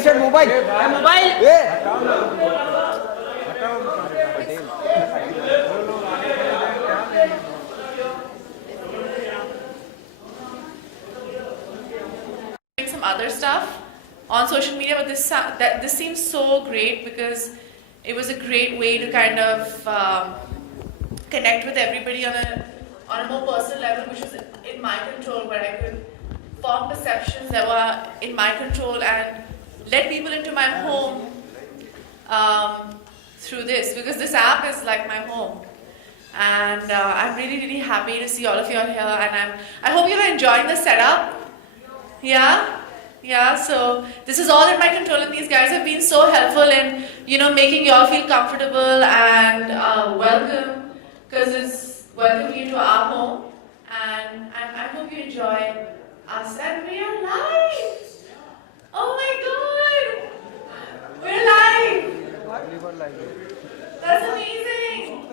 headset mobile. Some other stuff on social media, but this seems so great because it was a great way to kind of connect with everybody on a more personal level, which was in my control, where I could form perceptions that were in my control and let people into my home through this, because this app is like my home. And I'm really happy to see all of you all here, and I hope you're enjoying the setup. Yeah, so this is all in my control, and these guys have been so helpful in, making you all feel comfortable and welcome, because it's welcoming you to our home, and I hope you enjoy us, and we are live! Oh my god! We're live! That's amazing!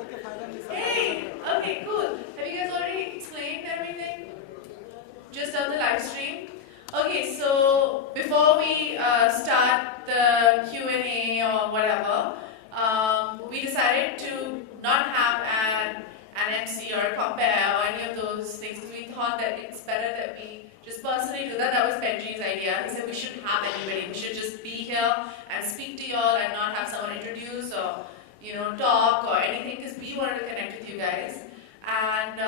Hey! Okay, cool. Have you guys already explained everything? Just on the live stream? Okay, so before we start the Q&A or whatever, we decided to not have an MC or a compare or any of those things, because we thought that it's better that we just personally do that. That was Benji's idea. He said we shouldn't have anybody. We should just be here and speak to y'all and not have someone introduce or talk or anything, because we wanted to connect with you guys. And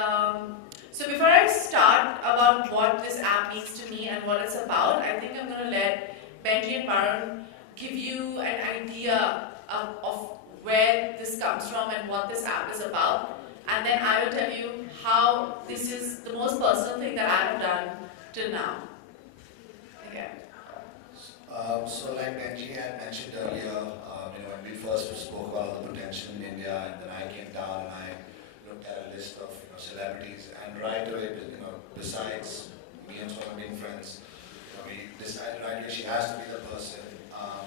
so before I start about what this app means to me and what it's about, I think I'm going to let Benji and Varun give you an idea of where this comes from and what this app is about. And then I will tell you how this is the most personal thing that I have done till now. Okay. So like Benji had mentioned earlier, when we first spoke about the potential in India, and then I came down and I looked at a list of celebrities, and right away, besides me and Sonam being friends, we decided right away she has to be the person,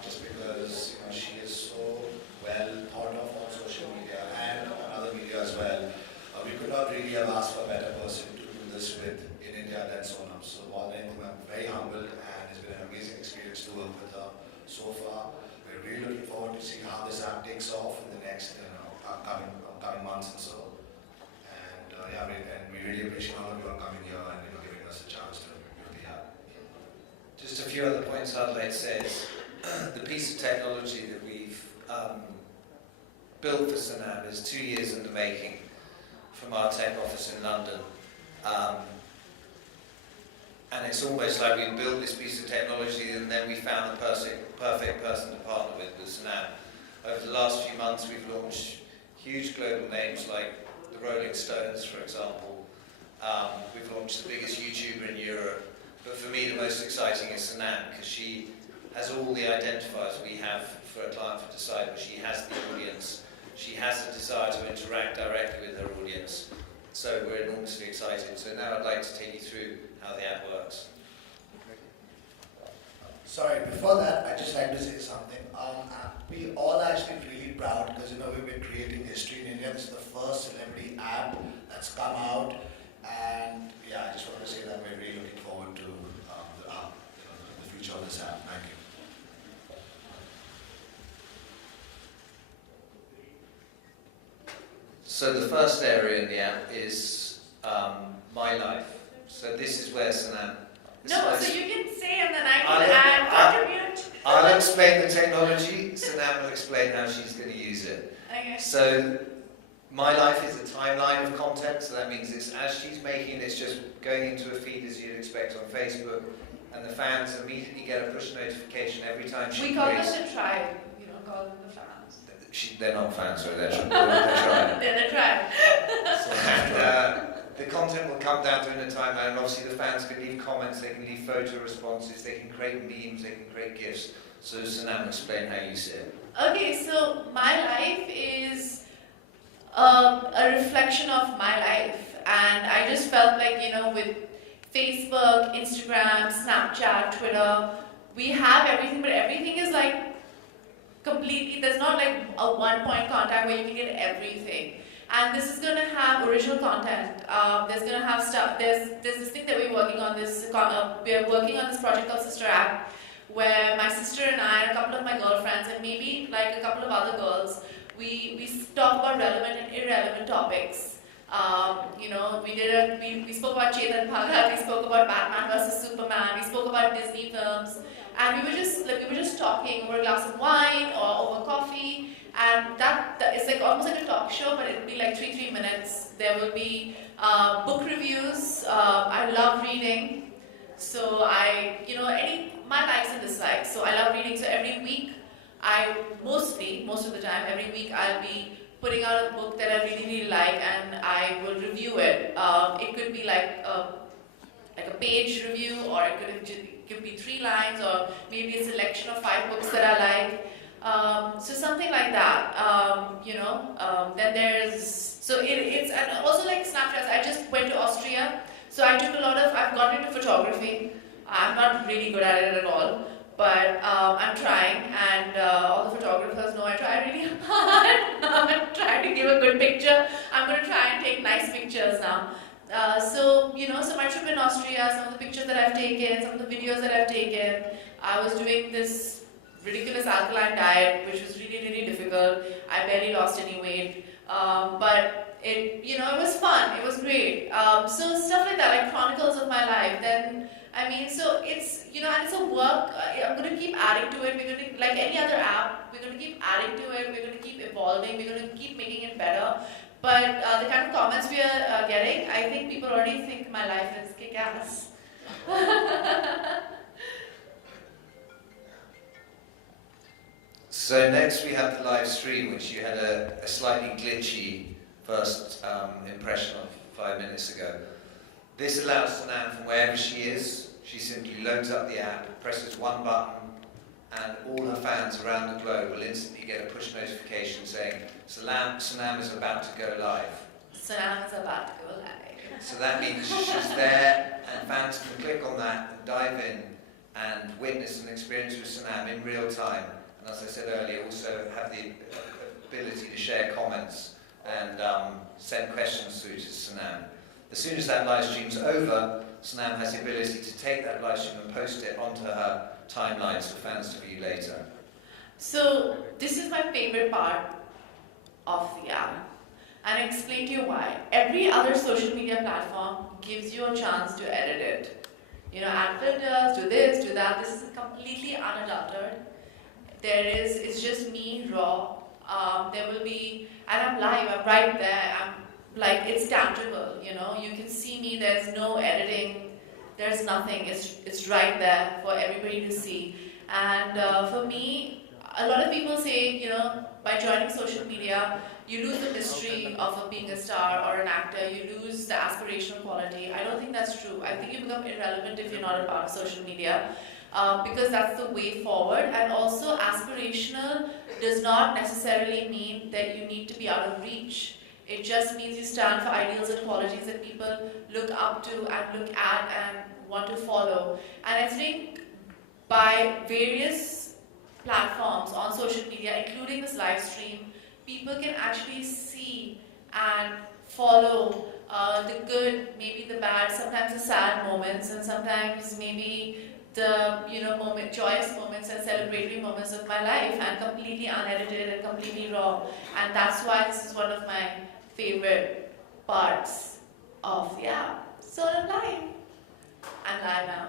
just because she is so well thought of on social media and on other media as well. We could not really have asked for a better person to do this with in India than Sonam. So more than anything, I'm very humbled, and it's been an amazing experience to work with her so far. We're really looking forward to seeing how this app takes off in the next upcoming months and so. And we really appreciate all of you all coming here and giving us a chance to review the app. Just a few other points I'd like to say is the piece of technology that we've built for Sonam is 2 years in the making from our tech office in London. And it's almost like we built this piece of technology and then we found the perfect person to partner with Sonam. Over the last few months we've launched huge global names like the Rolling Stones, for example. We've launched the biggest YouTuber in Europe. But for me, the most exciting is Sonam, because she has all the identifiers we have for a client to decide, but she has the audience. She has the desire to interact directly with her audience. So we're enormously excited. So now I'd like to take you through how the app works. Sorry, before that, I'd just like to say something. We all actually really proud because we've been creating history in India. This is the first celebrity app that's come out, and yeah, I just want to say that we're really looking forward to the future of this app. Thank you. So the first area in the app is My Life. So this is where Sonam. No, so you can say and then I can add, contribute. I'll explain the technology, Sonam will explain how she's going to use it. Okay. So My Life is a timeline of content, so that means it's as she's making it, it's just going into a feed as you'd expect on Facebook, and the fans immediately get a push notification every time she We call them the tribe, we don't call them the fans. They're not fans, sorry, they're tribe. They're the tribe. And the content will come down during the timeline, and obviously the fans can leave comments, they can leave photo responses, they can create memes, they can create GIFs. So Sonam, explain how you see it. Okay, so My Life is a reflection of my life, and I just felt like, with Facebook, Instagram, Snapchat, Twitter, we have everything, but everything is like completely, there's not like a one-point contact where you can get everything. And this is going to have original content. There's going to have stuff. There's this thing that we're working on. We are working on this project called Sister Act, where my sister and I and a couple of my girlfriends and maybe like a couple of other girls, we talk about relevant and irrelevant topics. We spoke about Chetan Bhagat, we spoke about Batman versus Superman, we spoke about Disney films, and we were just talking over a glass of wine or over coffee, and that it's like almost like a talk show, but it'll be like 3 minutes. There will be book reviews. I love reading, so my likes and dislikes. So I love reading. So every week, most of the time, every week I'll be putting out a book that I really, really like, and I will review it. It could be like a page review, or it could be 3 lines, or maybe a selection of 5 books that I like. So something like that. Then it's and also like Snapchats. I just went to Austria, so I've gone into photography. I'm not really good at it at all, but I'm trying, and all the photographers know I try really hard. I'm trying to give a good picture. I'm going to try and take nice pictures now. So my trip in Austria, some of the pictures that I've taken, some of the videos that I've taken, I was doing this ridiculous alkaline diet, which was really, really difficult. I barely lost any weight, but it was fun. It was great. So stuff like that, like chronicles of my life. Then so it's and it's a work. I'm going to keep adding to it. We're going to, like any other app, we're going to keep adding to it. We're going to keep evolving. We're going to keep making it better. But the kind of comments we are getting, I think people already think my life is kick-ass. So next we have the live stream, which you had a slightly glitchy first impression of 5 minutes ago. This allows Sonam, from wherever she is, she simply loads up the app, presses one button, and all her fans around the globe will instantly get a push notification saying, Sonam is about to go live. Sonam is about to go live. So that means she's there, and fans can click on that and dive in and witness an experience with Sonam in real time. And as I said earlier, also have the ability to share comments and send questions through to Sonam. As soon as that live stream's over, Sonam has the ability to take that live stream and post it onto her timelines for fans to view later. So this is my favorite part of the app, and I'll explain to you why. Every other social media platform gives you a chance to edit it. Add filters, do this, do that. This is completely unadulterated. It's just me, raw. There will be, and I'm live, I'm right there. It's tangible, you can see me, there's no editing, there's nothing, it's right there for everybody to see. And for me, a lot of people say, by joining social media, you lose the mystery of being a star or an actor, you lose the aspirational quality. I don't think that's true. I think you become irrelevant if you're not a part of social media, because that's the way forward. And also, aspirational does not necessarily mean that you need to be out of reach. It just means you stand for ideals and qualities that people look up to and look at and want to follow. And I think by various platforms on social media, including this live stream, people can actually see and follow the good, maybe the bad, sometimes the sad moments, and sometimes maybe the joyous moments and celebratory moments of my life, and completely unedited and completely raw. And that's why this is one of my favorite parts of the app. So I'm live now.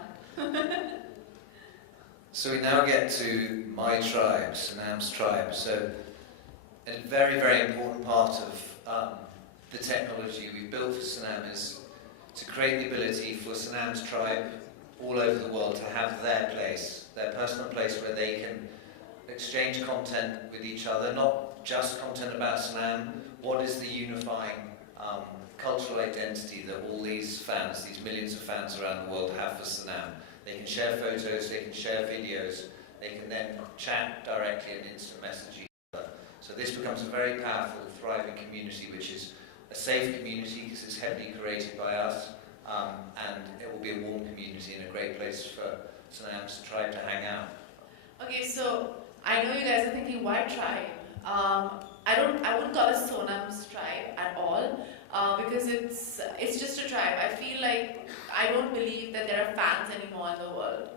So we now get to my tribe, Sonam's tribe. So a very, very important part of the technology we've built for Sonam is to create the ability for Sonam's tribe all over the world to have their place, their personal place where they can exchange content with each other, not just content about Sonam. What is the unifying cultural identity that all these fans, these millions of fans around the world have for Sonam? They can share photos, they can share videos, they can then chat directly and instant message each other. So this becomes a very powerful, thriving community, which is a safe community because it's heavily created by us, and it will be a warm community and a great place for Sonam's tribe to hang out. Okay, so I know you guys are thinking, why tribe? I wouldn't call it Sonam's tribe at all, because it's just a tribe. I feel like I don't believe that there are fans anymore in the world.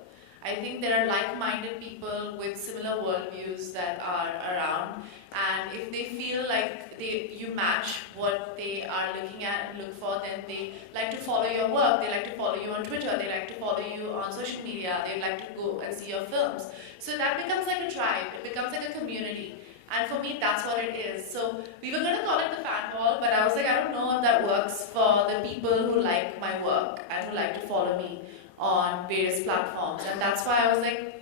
I think there are like-minded people with similar worldviews that are around, and if they feel like you match what they are looking at and look for, then they like to follow your work, they like to follow you on Twitter, they like to follow you on social media, they like to go and see your films. So that becomes like a tribe, it becomes like a community. And for me, that's what it is. So we were going to call it the fan ball, but I was like, I don't know if that works for the people who like my work and who like to follow me on various platforms. And that's why I was like,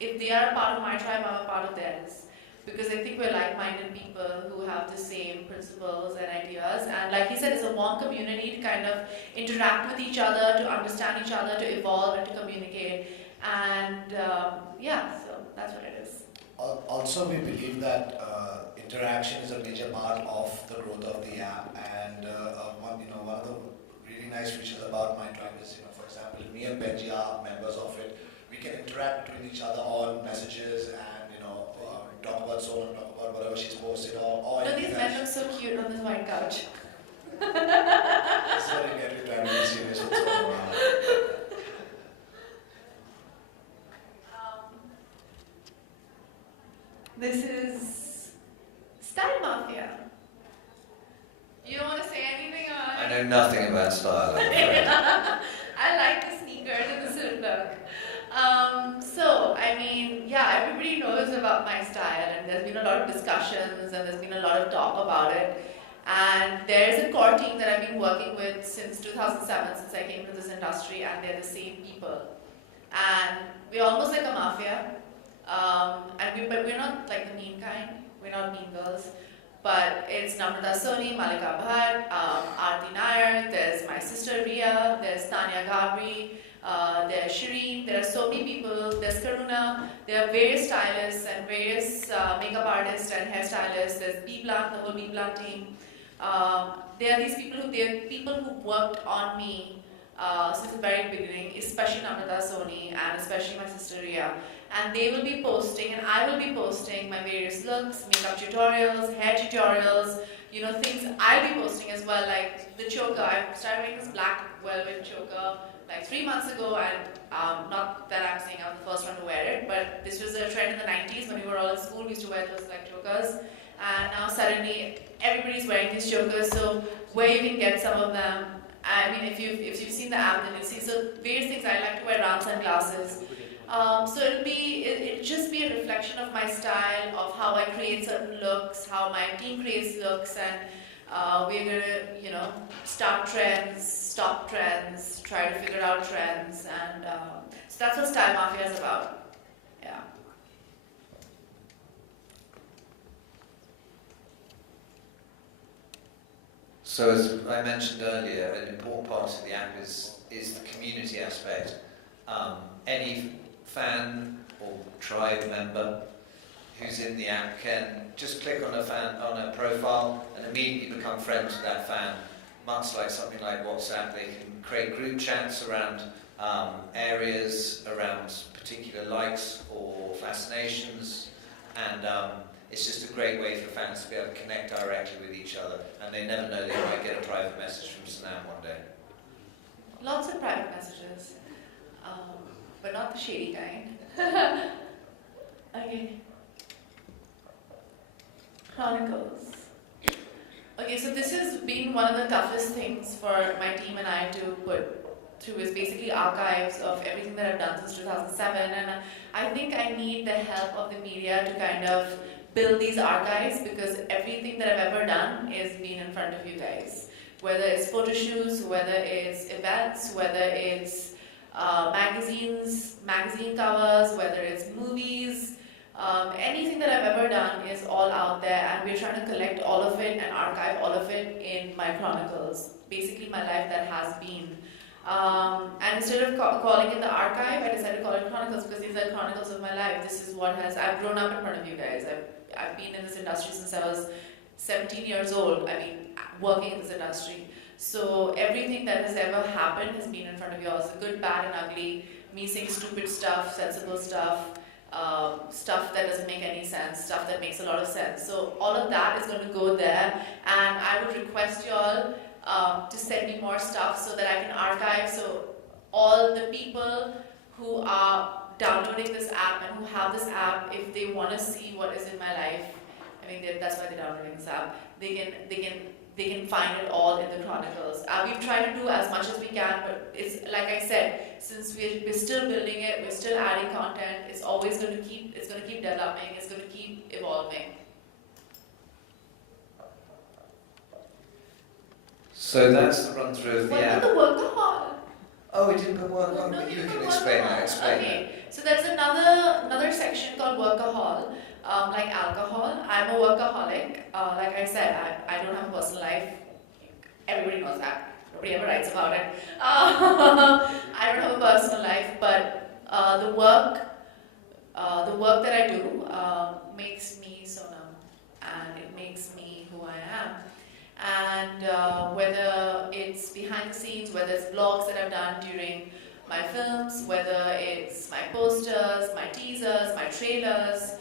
if they are a part of my tribe, I'm a part of theirs. Because I think we're like-minded people who have the same principles and ideas. And like he said, it's a warm community to kind of interact with each other, to understand each other, to evolve and to communicate. And yeah, so that's what it is. Also, we believe that interaction is a major part of the growth of the app, and one of the really nice features about my tribe is, for example, if me and Benji are members of it, we can interact between each other on messages and talk about Sonam, talk about whatever she's posted or No, these men look so cute on this white couch. This is what I get with trying to be serious with Sonam. This is Style Mafia. You don't want to say anything on I know nothing about style, I'm afraid. I like the sneakers and the silk look. So, I mean, yeah, everybody knows about my style, and there's been a lot of discussions and there's been a lot of talk about it. And there's a core team that I've been working with since 2007, since I came to this industry, and they're the same people. And we're almost like a mafia. But we're not like the mean kind. We're not mean girls. But it's Namrata Soni, Malika Bhatt, Aarti Nair, there's my sister Ria, there's Tanya Gabri, there's Shireen, there are so many people, there's Karuna, there are various stylists and various makeup artists and hairstylists, there's B Blunt, the whole B Blunt team. There are these people who worked on me since the very beginning, especially Namrata Soni and especially my sister Ria. And they will be posting, and I will be posting my various looks, makeup tutorials, hair tutorials, things I'll be posting as well, like the choker. I started wearing this black velvet choker like 3 months ago, and not that I'm saying I'm the first one to wear it, but this was a trend in the 90s when we were all in school. We used to wear those like chokers, and now suddenly everybody's wearing these chokers. So where you can get some of them, I mean, if you've seen the app, then you'll see. So various things. I like to wear round sunglasses. So it'll just be a reflection of my style, of how I create certain looks, how my team creates looks, and we're gonna, start trends, stop trends, try to figure out trends, and so that's what Style Mafia is about. Yeah. So as I mentioned earlier, an important part of the app is the community aspect. Any fan or tribe member who's in the app can just click on a profile and immediately become friends with that fan. Much like something like WhatsApp, they can create group chats around areas, around particular likes or fascinations, and it's just a great way for fans to be able to connect directly with each other, and they never know they might get a private message from Sonam one day. Lots of private messages. But not the shady kind. Okay. Chronicles. Okay, so this has been one of the toughest things for my team and I to put through, is basically archives of everything that I've done since 2007, and I think I need the help of the media to kind of build these archives, because everything that I've ever done is being in front of you guys. Whether it's photo shoots, whether it's events, whether it's magazine covers, whether it's movies, anything that I've ever done is all out there, and we're trying to collect all of it and archive all of it in my chronicles, basically my life that has been. And instead of calling it the archive, I decided to call it chronicles, because these are chronicles of my life. This is what I've grown up in front of you guys. I've been in this industry since I was 17 years old. I mean, working in this industry. So everything that has ever happened has been in front of yours, the good, bad, and ugly, me saying stupid stuff, sensible stuff, stuff that doesn't make any sense, stuff that makes a lot of sense. So all of that is going to go there, and I would request you all to send me more stuff so that I can archive. So all the people who are downloading this app and who have this app, if they want to see what is in my life, I mean, that's why they're downloading this app. They can find it all in the chronicles. We've tried to do as much as we can, but it's like I said, since we're still building it, we're still adding content. It's always going to keep developing. It's going to keep evolving. So that's the run through of the What app. about the workahol? Oh, we didn't put one. No, Oh, no, but we you didn't can put explain workahol. that. Explain Okay, so there's another section called workahol, like alcohol. I'm a workaholic. Like I said, I don't have a personal life. Everybody knows that. Nobody ever writes about it. I don't have a personal life, but the work that I do makes me Sonam, and it makes me who I am. And whether it's behind the scenes, whether it's vlogs that I've done during my films, whether it's my posters, my teasers, my trailers,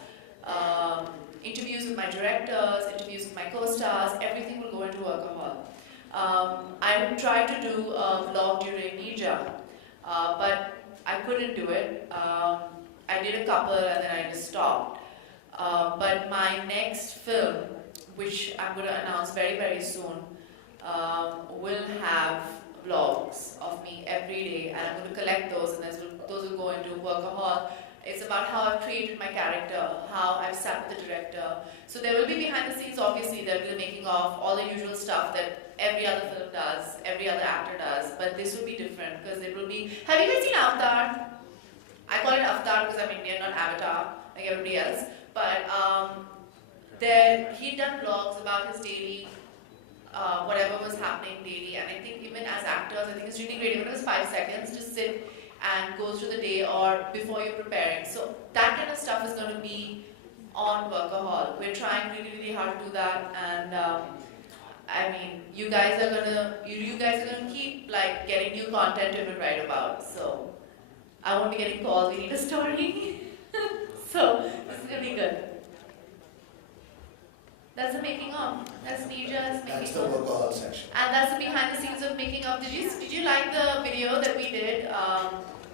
interviews with my directors, interviews with my co-stars, everything will go into workahol. I would try to do a vlog during Nija, but I couldn't do it. I did a couple and then I just stopped. But my next film, which I'm going to announce very, very soon, will have vlogs of me every day, and I'm going to collect those, and those will go into workahol. It's about how I've created my character, how I've sat with the director. So there will be behind the scenes, obviously, there will be the making of, all the usual stuff that every other film does, every other actor does, but this will be different because it will be. Have you guys seen Avatar? I call it Avatar because I'm Indian, not Avatar, like everybody else. But he'd done vlogs about his daily, whatever was happening daily, and I think even as actors, I think it's really great. Even if it's 5 seconds, just sit and go through the day or before you're preparing. So that kind of stuff is going to be on workahol. We're trying really, really hard to do that, and I mean, you guys are gonna keep like getting new content to write about. So I won't be getting calls. We need a story. So this is gonna be good. That's the making of. That's Nija's That's making the of. workahol section. And that's the behind the scenes of making of. Did you like the video that we did?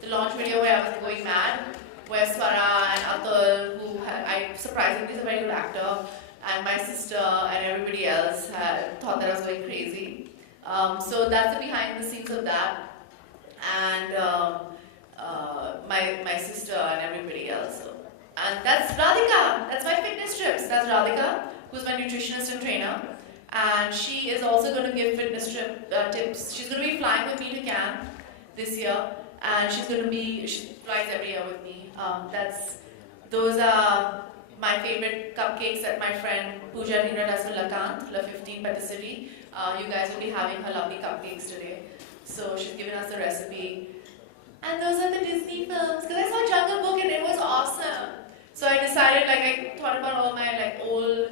The launch video where I was going mad, where Swara and Atul, who I surprisingly is a very good actor, and my sister and everybody else had thought that I was going crazy. So that's the behind the scenes of that, and my sister and everybody else. So, and that's Radhika. That's my fitness trips. That's Radhika, who's my nutritionist and trainer, and she is also going to give fitness trip tips. She's going to be flying with me to Cannes this year, and she flies every year with me. Those are my favorite cupcakes that my friend Pooja Dhinra does for Lakant, La 15 Patisserie. You guys will be having her lovely cupcakes today. So she's given us the recipe. And those are the Disney films, because I saw Jungle Book and it was awesome. So I decided, I thought about all my old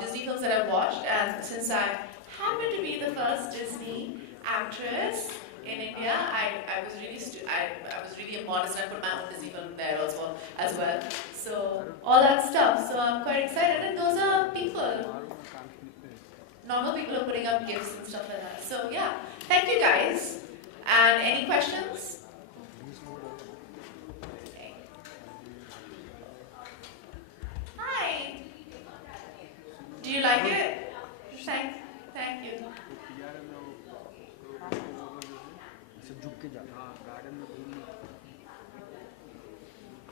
Disney films that I've watched, and since I happen to be the first Disney actress in India, I was really modest, and I put my own Disney film there also as well. So all that stuff. So I'm quite excited, and those are people. Normal people are putting up gifts and stuff like that. So yeah, thank you guys. And any questions? Okay. Hi. Do you like it? Thank you.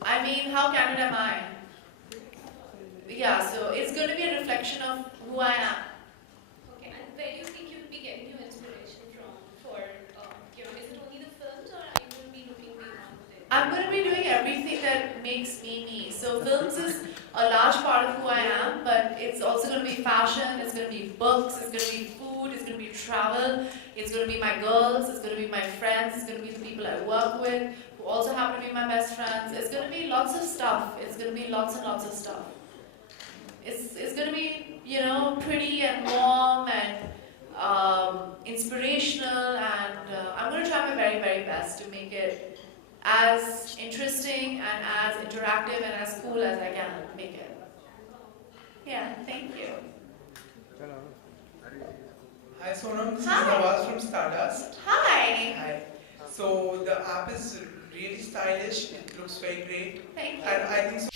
I mean, how candid am I? Yeah, so it's going to be a reflection of who I am. Okay, and where do you think you would be getting your inspiration from for, is it only the films, or are you going to be looking beyond it? I'm going to be doing everything that makes me me. So films is a large part of who I am, but it's also going to be fashion, it's going to be books, it's going to be food, it's going to be travel, it's going to be my girls, it's going to be my friends, it's going to be the people I work with, who also happen to be my best friends. It's going to be lots of stuff. It's going to be lots and lots of stuff. It's going to be, pretty and warm and inspirational, and I'm going to try my very, very best to make it as interesting and as interactive and as cool as I can make it. Yeah, thank you. Hi Sonam, this is Hi. Nawaz from Stardust. Hi. Hi. So the app is really stylish. It looks very great. Thank you. And I think so